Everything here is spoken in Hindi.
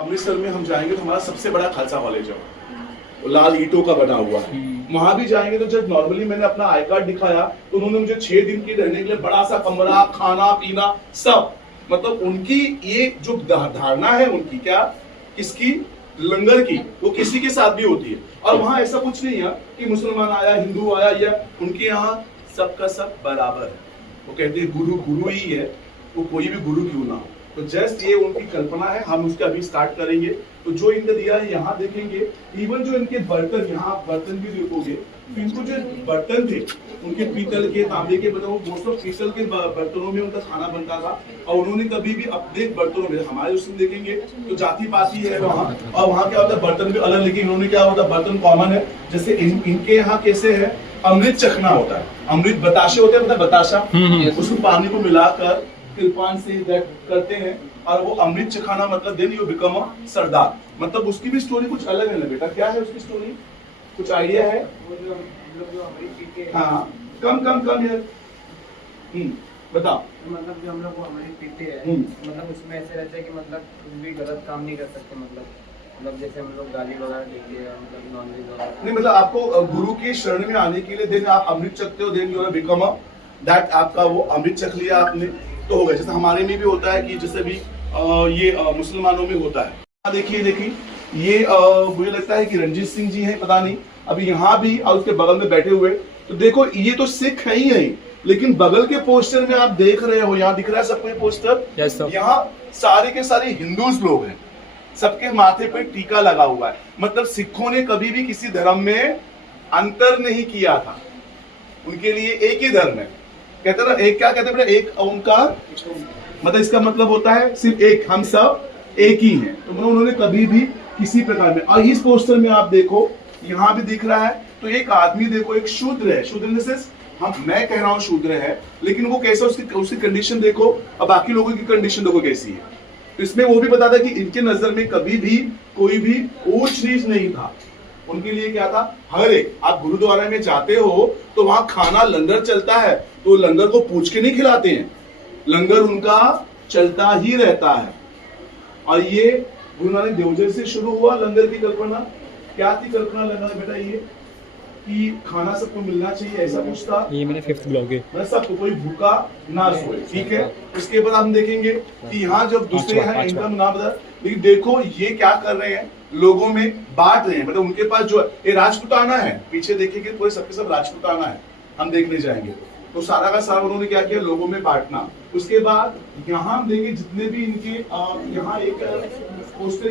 अमृतसर में हम जाएंगे तो हमारा सबसे बड़ा खालसा कॉलेज है, लाल ईंटों का बना हुआ है। वहां भी जाएंगे तो जब नॉर्मली मैंने अपना आई कार्ड दिखाया तो उन्होंने मुझे 6 दिन के रहने के लिए बड़ा सा कमरा, खाना पीना सब, मतलब उनकी ये जो धारणा है उनकी, क्या किसकी, लंगर की, वो किसी के साथ भी होती है। और वहां ऐसा कुछ नहीं है कि मुसलमान आया, हिंदू आया, या उनके यहाँ सबका सब बराबर है। वो कहते हैं गुरु गुरु ही है, वो कोई भी गुरु क्यों ना हो। तो जस्ट ये उनकी कल्पना है, हम उसका अभी स्टार्ट करेंगे। तो जो इनका दिया है यहाँ देखेंगे, इवन जो इनके बर्तन, यहाँ बर्तन भी देखोगे तो इनको जो बर्तन थे उनके पीतल के, तांबे के, मतलब मोस्ट ऑफ पीतल के बर्तनों में उनका खाना बनता था। और उन्होंने कभी भी अपने बर्तनों में, हमारे उसमें देखेंगे तो जाति पाति है वहाँ, और वहाँ क्या होता है बर्तन भी अलग, लेकिन इन्होंने क्या होता है बर्तन कॉमन है। जैसे इनके यहाँ कैसे है, अमृत चखना होता है, अमृत बताशे होते हैं, मतलब बताशा, उसमें पानी को मिलाकर कृपान से करते हैं और वो अमृत चखाना, मतलब देन यू बिकम अ सरदार। मतलब उसकी भी स्टोरी कुछ अलग है ना बेटा, क्या है उसकी स्टोरी, कुछ आइडिया है? हाँ, कम यार, बताओ। मतलब जो हम लोग वो अमृत पीते हैं, मतलब उसमें ऐसे रहता है कि मतलब कुछ भी गलत काम नहीं कर सकते, मतलब जैसे हम लोग गाली वगैरह देते हैं, मतलब नॉनवेज वगैरह नहीं, मतलब आपको गुरु की शरण में आने के लिए देन आप अमृत चखते हो, then you are become a that, आपका वो अमृत चख लिया आपने तो हो गया। जैसे हमारे में भी होता है कि जैसे भी ये मुसलमानों में होता है। देखिए ये मुझे लगता है कि रंजीत सिंह जी हैं, पता नहीं अभी यहाँ भी और उसके बगल में बैठे हुए। तो देखो ये तो सिख है ही नहीं, लेकिन बगल के पोस्टर में आप देख रहे हो, यहाँ दिख रहा है सबको ये पोस्टर, यहाँ सारे के सारे हिंदूज लोग हैं, सबके माथे पे टीका लगा हुआ है। मतलब सिखों ने कभी भी किसी धर्म में अंतर नहीं किया था, उनके लिए एक ही धर्म है। कहते ना, एक क्या कहते हैं, एक ओंकार, मतलब इसका मतलब होता है सिर्फ एक, हम सब एक ही हैं। तो मतलब उन्होंने कभी भी किसी प्रकार में, और इस पोस्टर में आप देखो यहाँ भी दिख रहा है, तो एक आदमी देखो, एक शूद्र है, शूद्र इन द सेंस मैं कह रहा हूँ शूद्र है, लेकिन वो कैसा, उसकी कंडीशन देखो और बाकी लोगों की कंडीशन देखो कैसी है। तो इसमें वो भी बताता है कि इनके नजर में कभी भी कोई भी ऊंच नीच नहीं था। उनके लिए क्या था, हर एक, आप गुरुद्वारा में जाते हो तो वहां खाना लंगर चलता है, तो लंगर को पूछ के नहीं खिलाते हैं, लंगर उनका चलता ही रहता है। और ये गुरु नानक देव जी से शुरू हुआ लंगर की कल्पना। क्या थी कल्पना लंगर बेटा, ये कि खाना सबको मिलना चाहिए, ऐसा कुछ था। ये मेरा 5th ब्लॉग है, मतलब सबको, कोई भूखा ना सोए, ठीक है। उसके बाद हम देखेंगे कि यहाँ जब दूसरे हैं इनकम ना बता, लेकिन देखो ये क्या कर रहे हैं, लोगों में बांट रहे हैं। मतलब उनके पास जो ये राजपुताना है, पीछे देखेंगे पूरे सबके सब राजपुताना है, हम देखने जाएंगे तो सारा का सारा उन्होंने क्या किया, लोगों में बांटना। उसके बाद यहाँ हम देंगे जितने भी इनके यहाँ एक पोस्टर